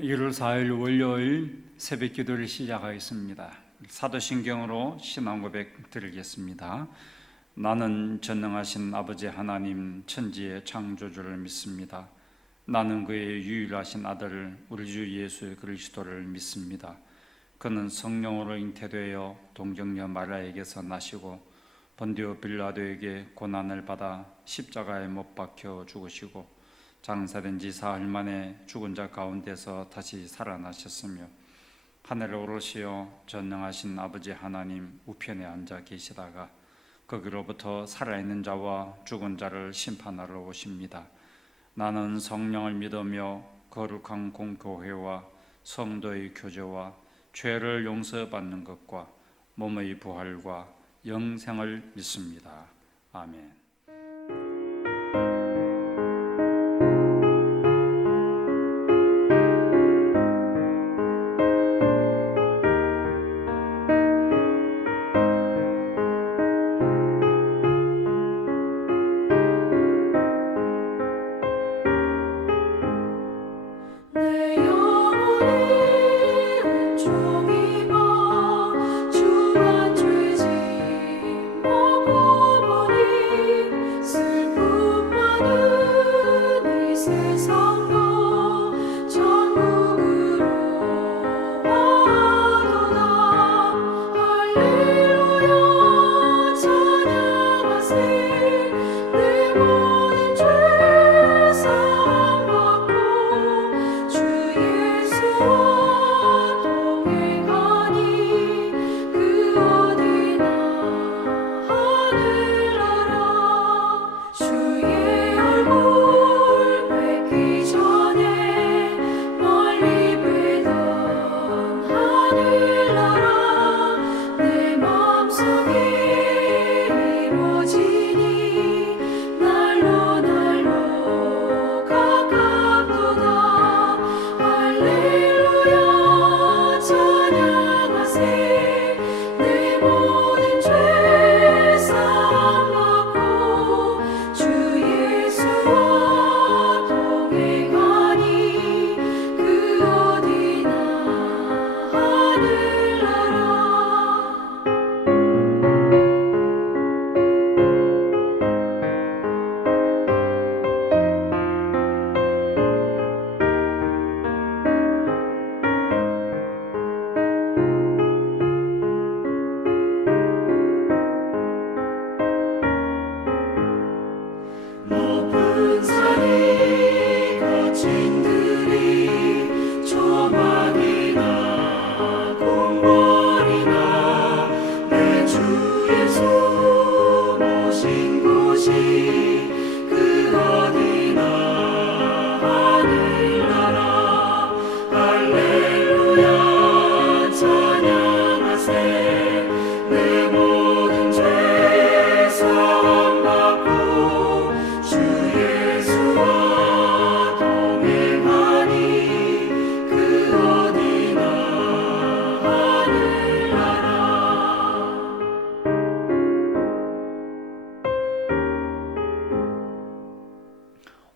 1월 4일 월요일 새벽 기도를 시작하겠습니다. 사도신경으로 신앙 고백 드리겠습니다. 나는 전능하신 아버지 하나님 천지의 창조주를 믿습니다. 나는 그의 유일하신 아들 우리 주 예수 그리스도를 믿습니다. 그는 성령으로 잉태되어 동정녀 마리아에게서 나시고 본디오 빌라도에게 고난을 받아 십자가에 못 박혀 죽으시고 장사된 지 사흘 만에 죽은 자 가운데서 다시 살아나셨으며 하늘에 오르시어 전능하신 아버지 하나님 우편에 앉아 계시다가 거기로부터 살아있는 자와 죽은 자를 심판하러 오십니다. 나는 성령을 믿으며 거룩한 공교회와 성도의 교제와 죄를 용서받는 것과 몸의 부활과 영생을 믿습니다. 아멘.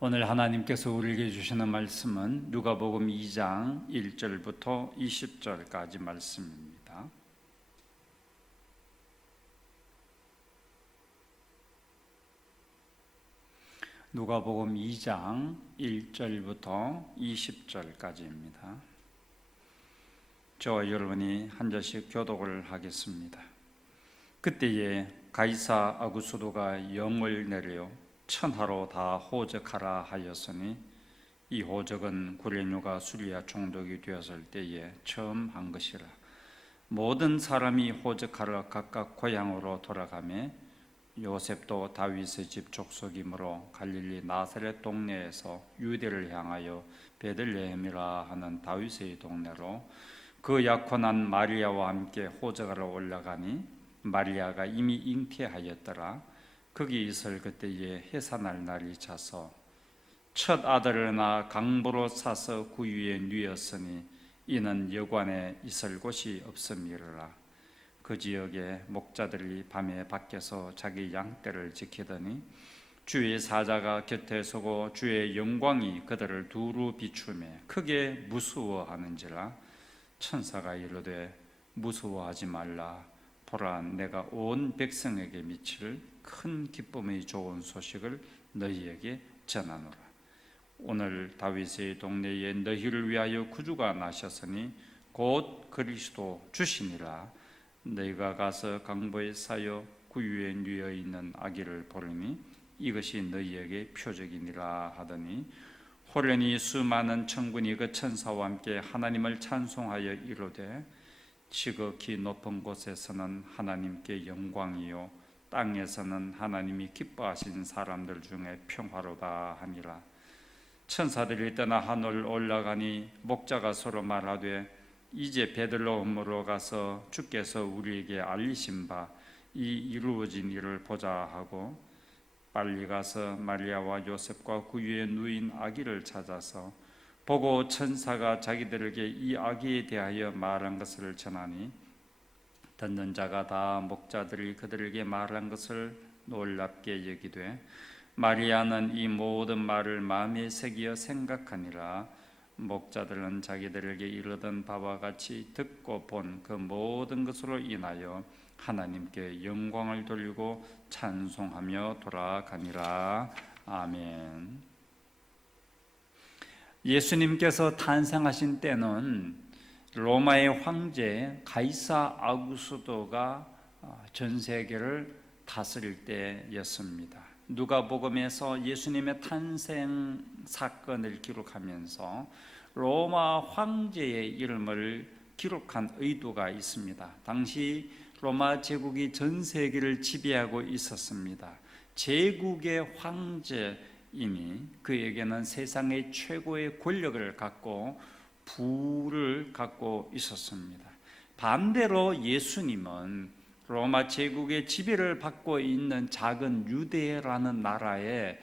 오늘 하나님께서 우리에게 주시는 말씀은 누가복음 2장 1절부터 20절까지 말씀입니다. 누가복음 2장 1절부터 20절까지입니다. 저와 여러분이 한 절씩 교독을 하겠습니다. 그때에 가이사 아구스도가 영을 내려 천하로 다 호적하라 하였으니 이 호적은 구레뇨가 수리아 총독이 되었을 때에 처음 한 것이라. 모든 사람이 호적하러 각각 고향으로 돌아가매 요셉도 다윗의 집 족속이므로 갈릴리 나사렛 동네에서 유대를 향하여 베들레헴이라 하는 다윗의 동네로 그 약혼한 마리아와 함께 호적하러 올라가니 마리아가 이미 잉태하였더라. 거기 있을 그때에 해산할 날이 차서 첫 아들을 낳아 강보로 싸서 구유에 누였으니 이는 여관에 있을 곳이 없음이라. 그 지역에 목자들이 밤에 밖에서 자기 양떼를 지키더니 주의 사자가 곁에 서고 주의 영광이 그들을 두루 비추며 크게 무서워하는지라. 천사가 이르되 무서워하지 말라. 보라, 내가 온 백성에게 미칠 큰 기쁨의 좋은 소식을 너희에게 전하노라. 오늘 다윗의 동네에 너희를 위하여 구주가 나셨으니 곧 그리스도 주시니라. 너희가 가서 강보에 쌓여 구유에 누워 있는 아기를 보리니 이것이 너희에게 표적이니라 하더니, 호련히 수많은 천군이 그 천사와 함께 하나님을 찬송하여 이르되 지극히 높은 곳에서는 하나님께 영광이요 땅에서는 하나님이 기뻐하신 사람들 중에 평화로다 하니라. 천사들이 떠나 하늘 올라가니 목자가 서로 말하되 이제 베들레헴으로 가서 주께서 우리에게 알리신 바 이 이루어진 일을 보자 하고 빨리 가서 마리아와 요셉과 그 위에 누인 아기를 찾아서 보고 천사가 자기들에게 이 아기에 대하여 말한 것을 전하니 듣는 자가 다 목자들이 그들에게 말한 것을 놀랍게 여기되 마리아는 이 모든 말을 마음에 새기어 생각하니라. 목자들은 자기들에게 이르던 바와 같이 듣고 본 그 모든 것으로 인하여 하나님께 영광을 돌리고 찬송하며 돌아가니라. 아멘. 예수님께서 탄생하신 때는 로마의 황제 가이사 아구스도가 전 세계를 다스릴 때였습니다. 누가복음에서 예수님의 탄생 사건을 기록하면서 로마 황제의 이름을 기록한 의도가 있습니다. 당시 로마 제국이 전 세계를 지배하고 있었습니다. 제국의 황제이니 그에게는 세상의 최고의 권력을 갖고 부를 갖고 있었습니다. 반대로 예수님은 로마 제국의 지배를 받고 있는 작은 유대라는 나라의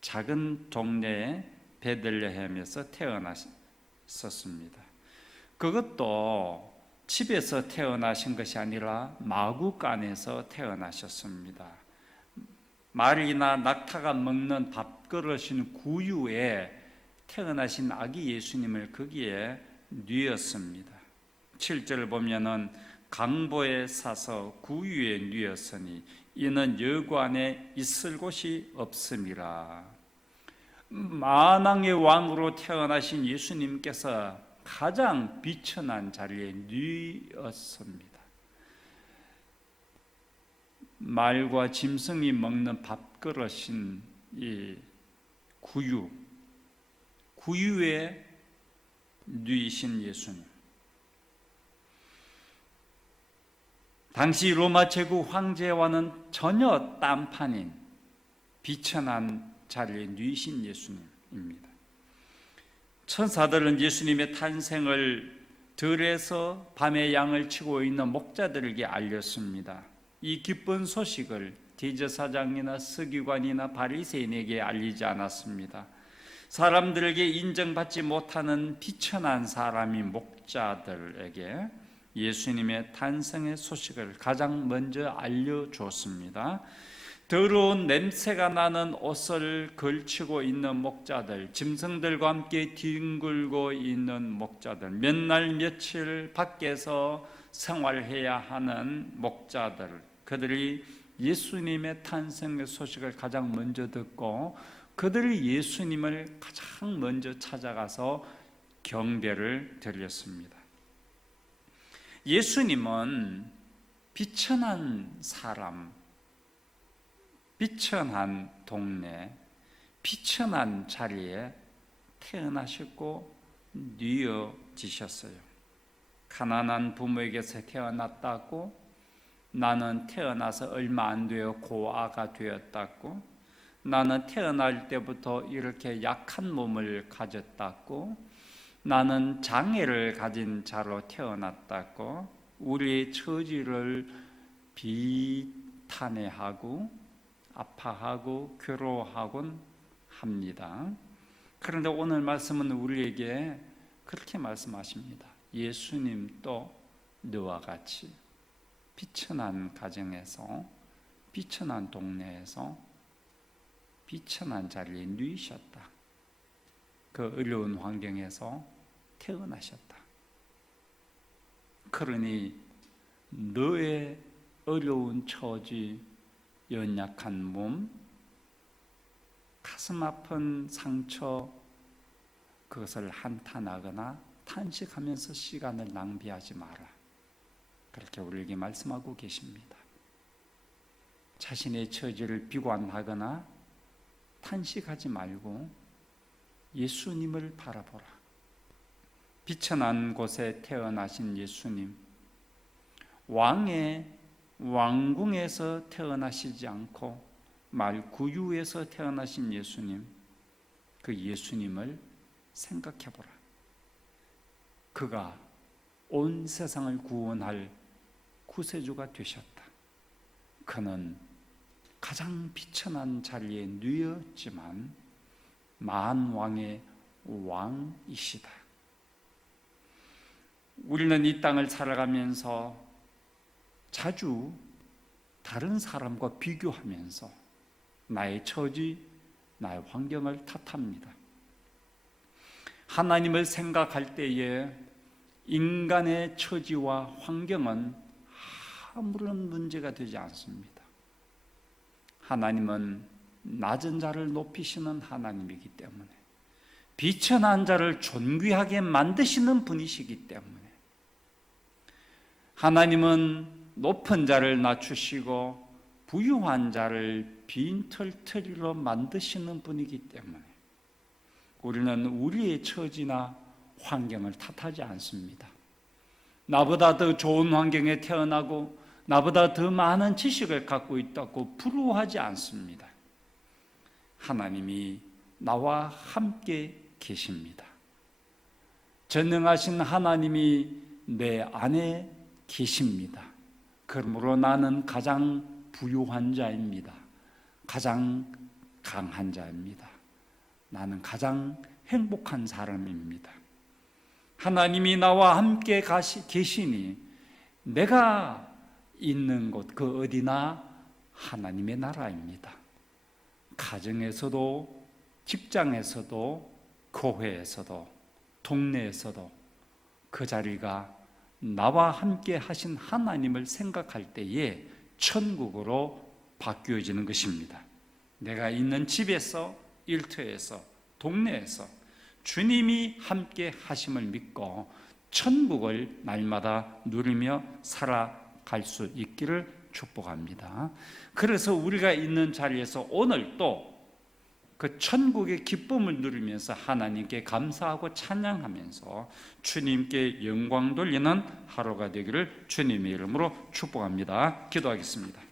작은 동네 베들레헴에서 태어나셨습니다. 그것도 집에서 태어나신 것이 아니라 마구간에서 태어나셨습니다. 말이나 낙타가 먹는 밥그릇인 구유에 태어나신 아기 예수님을 거기에 뉘었습니다. 7절을 보면은 강보에 사서 구유에 뉘었으니 이는 여관에 있을 곳이 없음이라. 만왕의 왕으로 태어나신 예수님께서 가장 비천한 자리에 뉘었습니다. 말과 짐승이 먹는 밥그릇인 이 구유에 뉘신 예수님. 당시 로마 제국 황제와는 전혀 딴판인 비천한 자리에 뉘신 예수님입니다. 천사들은 예수님의 탄생을 들에서 밤에 양을 치고 있는 목자들에게 알렸습니다. 이 기쁜 소식을 대제사장이나 서기관이나 바리새인에게 알리지 않았습니다. 사람들에게 인정받지 못하는 비천한 사람인 목자들에게 예수님의 탄생의 소식을 가장 먼저 알려줬습니다. 더러운 냄새가 나는 옷을 걸치고 있는 목자들, 짐승들과 함께 뒹굴고 있는 목자들, 몇 날 며칠 밖에서 생활해야 하는 목자들, 그들이 예수님의 탄생의 소식을 가장 먼저 듣고 그들이 예수님을 가장 먼저 찾아가서 경배를 드렸습니다. 예수님은 비천한 사람, 비천한 동네, 비천한 자리에 태어나셨고 뉘어지셨어요. 가난한 부모에게서 태어났다고, 나는 태어나서 얼마 안 되어 고아가 되었다고, 나는 태어날 때부터 이렇게 약한 몸을 가졌다고, 나는 장애를 가진 자로 태어났다고 우리의 처지를 비탄해하고 아파하고 괴로워하곤 합니다. 그런데 오늘 말씀은 우리에게 그렇게 말씀하십니다. 예수님도 너와 같이 비천한 가정에서, 비천한 동네에서 비천한 자리에 누이셨다. 그 어려운 환경에서 태어나셨다. 그러니 너의 어려운 처지, 연약한 몸, 가슴 아픈 상처, 그것을 한탄하거나 탄식하면서 시간을 낭비하지 마라. 그렇게 우리에게 말씀하고 계십니다. 자신의 처지를 비관하거나 탄식하지 말고 예수님을 바라보라. 비천한 곳에 태어나신 예수님, 왕의 왕궁에서 태어나시지 않고 말구유에서 태어나신 예수님, 그 예수님을 생각해보라. 그가 온 세상을 구원할 구세주가 되셨다. 그는 가장 비천한 자리에 누였지만 만왕의 왕이시다. 우리는 이 땅을 살아가면서 자주 다른 사람과 비교하면서 나의 처지, 나의 환경을 탓합니다. 하나님을 생각할 때에 인간의 처지와 환경은 아무런 문제가 되지 않습니다. 하나님은 낮은 자를 높이시는 하나님이기 때문에, 비천한 자를 존귀하게 만드시는 분이시기 때문에, 하나님은 높은 자를 낮추시고 부유한 자를 빈털터리로 만드시는 분이기 때문에 우리는 우리의 처지나 환경을 탓하지 않습니다. 나보다 더 좋은 환경에 태어나고 나보다 더 많은 지식을 갖고 있다고 부러워하지 않습니다. 하나님이 나와 함께 계십니다. 전능하신 하나님이 내 안에 계십니다. 그러므로 나는 가장 부유한 자입니다. 가장 강한 자입니다. 나는 가장 행복한 사람입니다. 하나님이 나와 함께 계시니 내가 있는 곳 그 어디나 하나님의 나라입니다. 가정에서도, 직장에서도, 교회에서도, 동네에서도 그 자리가 나와 함께 하신 하나님을 생각할 때에 천국으로 바뀌어지는 것입니다. 내가 있는 집에서, 일터에서, 동네에서 주님이 함께 하심을 믿고 천국을 날마다 누리며 살아갈 수 있기를 축복합니다. 그래서 우리가 있는 자리에서 오늘 또 그 천국의 기쁨을 누리면서 하나님께 감사하고 찬양하면서 주님께 영광 돌리는 하루가 되기를 주님의 이름으로 축복합니다. 기도하겠습니다.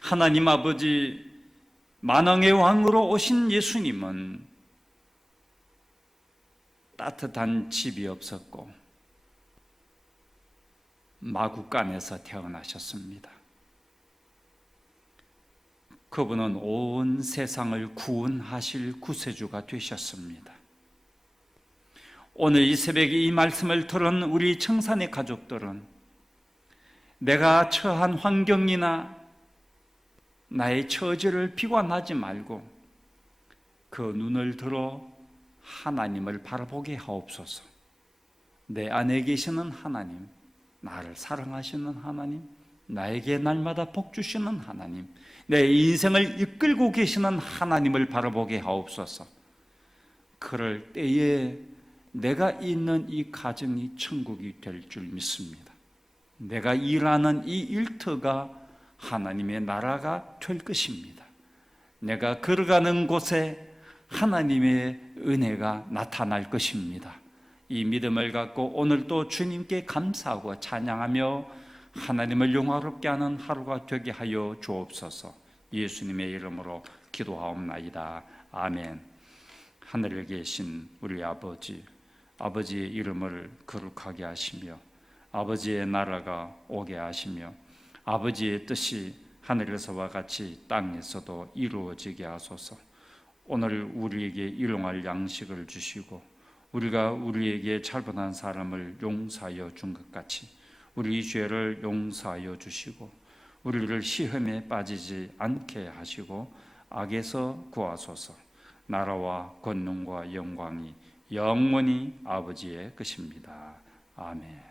하나님 아버지, 만왕의 왕으로 오신 예수님은 따뜻한 집이 없었고 마구간에서 태어나셨습니다. 그분은 온 세상을 구원하실 구세주가 되셨습니다. 오늘 이 새벽에 이 말씀을 들은 우리 청산의 가족들은 내가 처한 환경이나 나의 처지를 비관하지 말고 그 눈을 들어 하나님을 바라보게 하옵소서. 내 안에 계시는 하나님, 나를 사랑하시는 하나님, 나에게 날마다 복 주시는 하나님, 내 인생을 이끌고 계시는 하나님을 바라보게 하옵소서. 그럴 때에 내가 있는 이 가정이 천국이 될 줄 믿습니다. 내가 일하는 이 일터가 하나님의 나라가 될 것입니다. 내가 걸어가는 곳에 하나님의 은혜가 나타날 것입니다. 이 믿음을 갖고 오늘도 주님께 감사하고 찬양하며 하나님을 영화롭게 하는 하루가 되게 하여 주옵소서. 예수님의 이름으로 기도하옵나이다. 아멘. 하늘에 계신 우리 아버지, 아버지의 이름을 거룩하게 하시며 아버지의 나라가 오게 하시며 아버지의 뜻이 하늘에서와 같이 땅에서도 이루어지게 하소서. 오늘 우리에게 일용할 양식을 주시고 우리가 우리에게 잘못한 사람을 용서하여 준 것 같이 우리 죄를 용서하여 주시고 우리를 시험에 빠지지 않게 하시고 악에서 구하소서. 나라와 권능과 영광이 영원히 아버지의 것입니다. 아멘.